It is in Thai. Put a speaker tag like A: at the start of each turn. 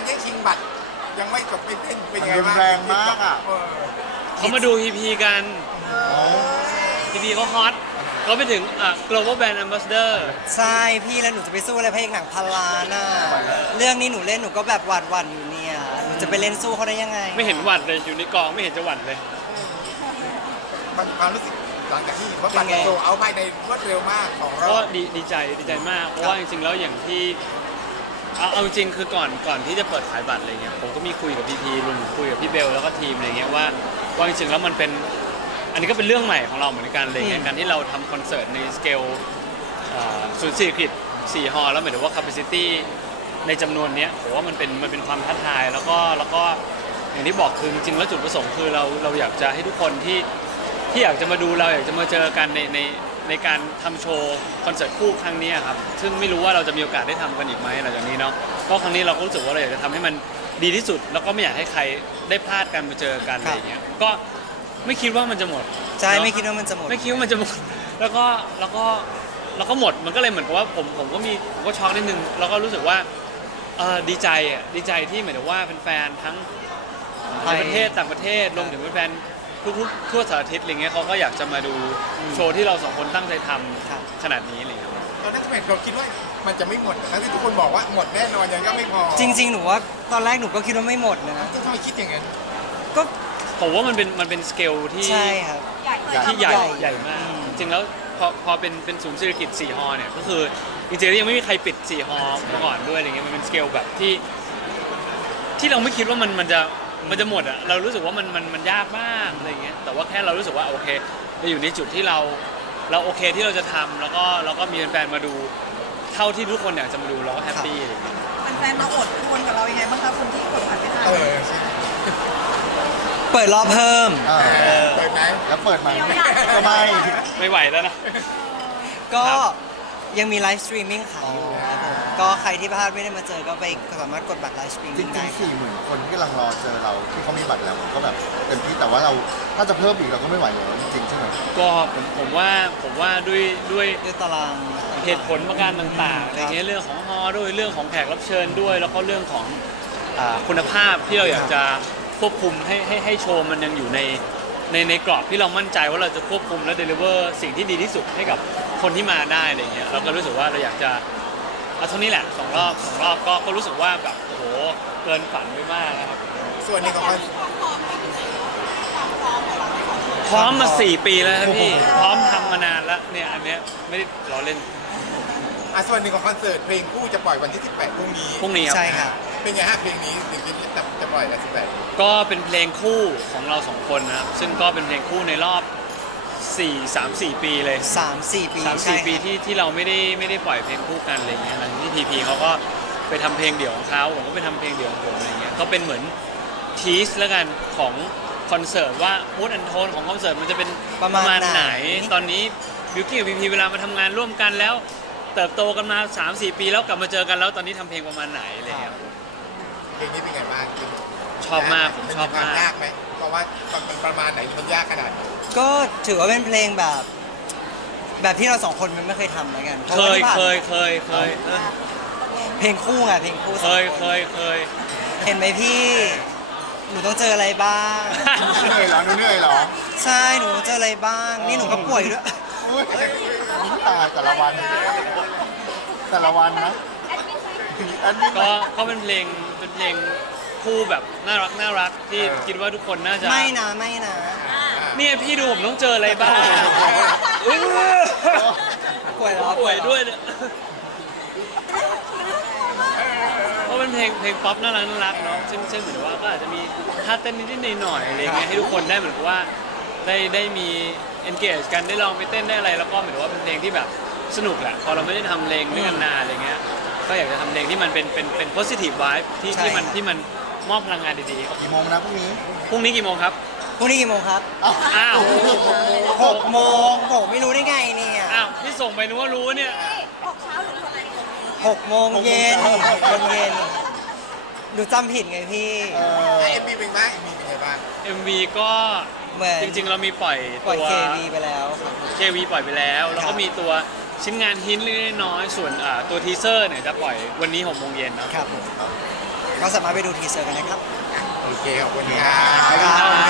A: แย่งชิงบัตรยังไม่จบเป็นยังไง
B: มันรุ
A: บ้าง
B: นแรงมากอ่ะ
C: เขามาดู EP กัน EP เขาฮอตเขาไปถึงglobal brand ambassador
D: ใช่พี่แล้วหนูจะไปสู้อะไรพระเอกหนังพันล้านน่ะเรื่องนี้หนูเล่นหนูก็แบบหวั่นอยู่เนี่ยหนูจะไปเล่นสู้เขาได้ยังไง
C: ไม่เห็นหวั่นเลยอยู่ในกองไม่เห็นจะหวั่นเลย
A: มันความรู้สึกหลังจากที่เห็นว่าบัตรโซเอาภายในรวดเร็วมากของเรา
C: ก็ดีใจมากเพราะว่าจริงๆแล้วอย่างที่เอาจริงๆคือก่อนที่จะเปิดขายบัตรอะไรเงี้ยผมก็มีคุยกับพี่รวมถึงคุยกับพี่เบลแล้วก็ทีมอะไรเงี้ยว่าจริงๆแล้วมันเป็นอันนี้ก็เป็นเรื่องใหม่ของเราเหมือนกันเลยเงี้ยการที่เราทำคอนเสิร์ตในสเกลศูนย์เศรษฐกิจ4 ฮอลล์แล้วหมายถึงว่า capacity ในจำนวนนี้ผมว่ามันเป็นความท้าทายแล้วก็อย่างที่บอกคือจริงๆแล้วจุดประสงค์คือเราอยากจะให้ทุกคนที่อยากจะมาดูเราอยากจะมาเจอกันในการทำโชว์คอนเสิร์ตคู่ครั้งนี้ครับซึ่งไม่รู้ว่าเราจะมีโอกาสได้ทำกันอีกไหมหลังจากนี้เนาะก็ครั้งนี้เราก็รู้สึกว่าเราอยากจะทำให้มันดีที่สุด แล้วก็ไม่อยากให้ใครได้พลาดกันมาเจอกันอะไรอย่างเงี้ยก็ไม่คิดว่ามันจะหมด
D: ใช่ไม่คิดว่ามันจะหมด
C: ไม่คิดว่ามันจะหมดแล้วก็หมดมันก็เลยเหมือนกับว่าผมก็ช็อกนิดนึงแล้วก็รู้สึกว่าดีใจที่หมายถึงว่าแฟนๆทั้งในประเทศต่างประเทศรวมถึงแฟนๆทุกทั่วสารทิศอะไรเงี้ยเขาก็อยากจะมาดูโชว์ที่เราสองคนตั้งใจทำขนาดนี้อะไรเงี้ย
A: ตอนนั้นทำไมเราคิดว่ามันจะไม่หมดทั้งที่ทุกคนบอกว่าหมดแน่นอนยังก็ไม่พอ
D: จริงๆหนูว่าตอนแรกหนูก็คิดว่าไม่หมดนะ
A: ทำไมคิดอย่างนั้น
D: ก็
C: ผมว่ามันเป็นสเกลที่
D: ใช่ครับ
C: ที่ใหญ่
D: ใหญ่
C: มากจริงๆแล้วพอเป็นศูนย์เศรษฐกิจ4 ฮอลล์เนี่ยก็คือจริงๆยังไม่มีใครปิด4 ฮอลล์มาก่อนด้วยอะไรเงี้ยมันเป็นสเกลแบบที่เราไม่คิดว่ามันจะหมดอ่ะเรารู้สึกว่ามันยากมากอะไรเงี้ยแต่ว่าแค่เรารู้สึกว่าโอเคเราอยู่ในจุดที่เราโอเคที่เราจะทำแล้วก็มีแฟนๆมาดูเท่าที่ทุกคนอยากจะมาดูเราก็แฮปปี้อะไรเงี้ย
E: แฟนๆมาอดทนกับเรายังไงบ้างคะคนที่กดบัตรไม่ทัน
A: ใช่
D: เปิดรอบเพิ่ม
A: เปิดไหม
B: แล้วเปิดมาก็ไม่
C: ไม่ไหวแล้วนะ
D: ก็
C: ครับ
D: ยังมีไลฟ์สตรีมมิ่งขายอยู่ครับผมก็ใครที่พลาดไม่ได้มาเจอก็ไปสามารถกดบัตรไลฟ์สตรีม
B: จ
D: มิ่ง
B: ริ
D: ได้
B: ง
D: ค
B: ๆ
D: รับ
B: 40,000 คนที่กำลังรอเจอเราที่เขามีบัตรแล้วก็แบบเต็มที่แต่ว่าเราถ้าจะเพิ่มอีกเราก็ไม่ไหวแล้วจริงๆใช่ไหม
C: ก็ผมว่าด้วย
D: ด้วยตาราง
C: เหตุผลประการต่างๆอะไรเงี้ยเรื่องของฮอด้วยเรื่องของแขกรับเชิญด้วย แล้วก็เรื่องของคุณภาพที่เราอยากจะควบคุมให้โชว์มันยังอยู่ในกรอบที่เรามั่นใจว่าเราจะควบคุมและเดลิเวอร์สิ่งที่ดีที่สุดให้กับคนที่มาได้อะไรเงี้ยเราก็รู้สึกว่าเราอยากจะเอาเท่านี้แหละ2 รอบก็รู้สึกว่าแบบโอ้โหเกินฝันไปมากนะครับ
A: ส่วนหนึ่งของคอน
C: พร้อมมา4 ปีแล้วครับพี่พร้อมทำมานานแล้วเนี่ยอันเนี้ยไม่ได้ล้อเล่น
A: ส่วนหนึ่งของคอนเสิร์ตเพลงคู่จะปล่อยวันที่ 18 พรุ่งนี้
C: พรุ่งนี้ครับ
D: ใช่ครับ
A: เป็นไงฮะเพลงนี้ถึงจะปล่อยวันที่
C: ก็เป็นเพลงคู่ของเรา2 คนนะครับซึ่งก็เป็นเพลงคู่ในรอบ3-4 ปีเลย
D: 3-4 ปี
C: 3-4 ปีที่เราไม่ได้ปล่อยเพลงคู่กันอะไรเงี้ยหลังจากที่พีเขาก็ไปทำเพลงเดี่ยวของเขาผมก็ไปทำเพลงเดี่ยวของผมอะไรเงี้ยก็เป็นเหมือนทีสแล้วกันของคอนเสิร์ตว่ามูดแอนโทนของคอนเสิร์ตมันจะเป็นประมาณไหนตอนนี้บิวกิ้งกับพีเวลามาทำงานร่วมกันแล้วเติบโตกันมา 3-4 ปีแล้วกลับมาเจอกันแล้วตอนนี้ทำเพลงประมาณไหนอะไรเงี้ย
A: เพลงนี้เป็นไงบ้าง
C: ชอบมากผมชอบมาก
A: ยากไหมเพราะว่ามันประมาณไหนมันยากขนาดไหน
D: ก็ถือว่าเป็นเพลงแบบที่เราสองคนมันไม่เคยทำแล้วกันพราะ
C: เค
D: ว่าย ที่ผ่าน เพลงคู่ไงเพลงคู่
C: เคย
D: เห็นไหมพี่หนูต้องเจออะไรบ้าง
B: เหนื่อยเหรอเหนื่อยเหรอ
D: ใช่หนูต้องเจออะไรบ้าง นี่หนูก็ป่วยด้วย
B: อุ๊ยตายแต่ละวันนะอันนี้
C: ก็เป็นเพลงคู่แบบน่ารักที่คิดว่าทุกคนน่าจะ
D: ไม่นะ
C: เนี่ยพี่ดูผมต้องเจออะไรบ้าง
D: ป่วยแล้ว
C: ป่วยด้วยเนี่ยเพราะเป็นเพลงป๊อปน่ารักเนาะซึ่งเหมือนว่าก็อาจจะมีท่าเต้นนิดๆหน่อยๆอะไรเงี้ยให้ทุกคนได้เหมือนกับว่าได้มี engage กันได้ลองไปเต้นได้อะไรแล้วก็เหมือนว่าเป็นเพลงที่แบบสนุกแหละพอเราไม่ได้ทำเพลงด้วยกันนานอะไรเงี้ยก็อยากจะทำเพลงที่มันเป็น positive vibe ที่มันมอบพลังงานดีๆ
B: กี่โมงนะพรุ่งนี้
C: พรุ่งนี้กี่โมงครับ
D: พรุ่งนี้กี่โมงครับ
C: อ้าว
D: 6 โมงโหไม่รู้ได้ไงเนี่ย
C: อ้าวที่ส่งไปนึกว่ารู้เนี่ย
D: 6 โมงเย็นเย็นหนูจำผิดไงพี่
A: เอ็มบีเป็นไงเป็นไงบ้าง
C: MV ก็
D: เหมือน
C: จริงๆเรามีปล่อย
D: ปล่อย
C: ตัว
D: KV ไปแล้วครับ
C: KV ปล่อยไปแล้ว แล้ว
D: ครั
C: ก็
D: บ
C: มีตัวชิ้นงานฮินเล็กๆน้อยๆส่วนตัวทีเซอร์เนี่ยจะปล่อยวันนี้6 โมงเย็นนะครับ
D: ผม
A: เ
D: ก็สามารถไปดูทีเซอร์กันนะครับ
A: โอเคขอบคุณครับ
D: ครับ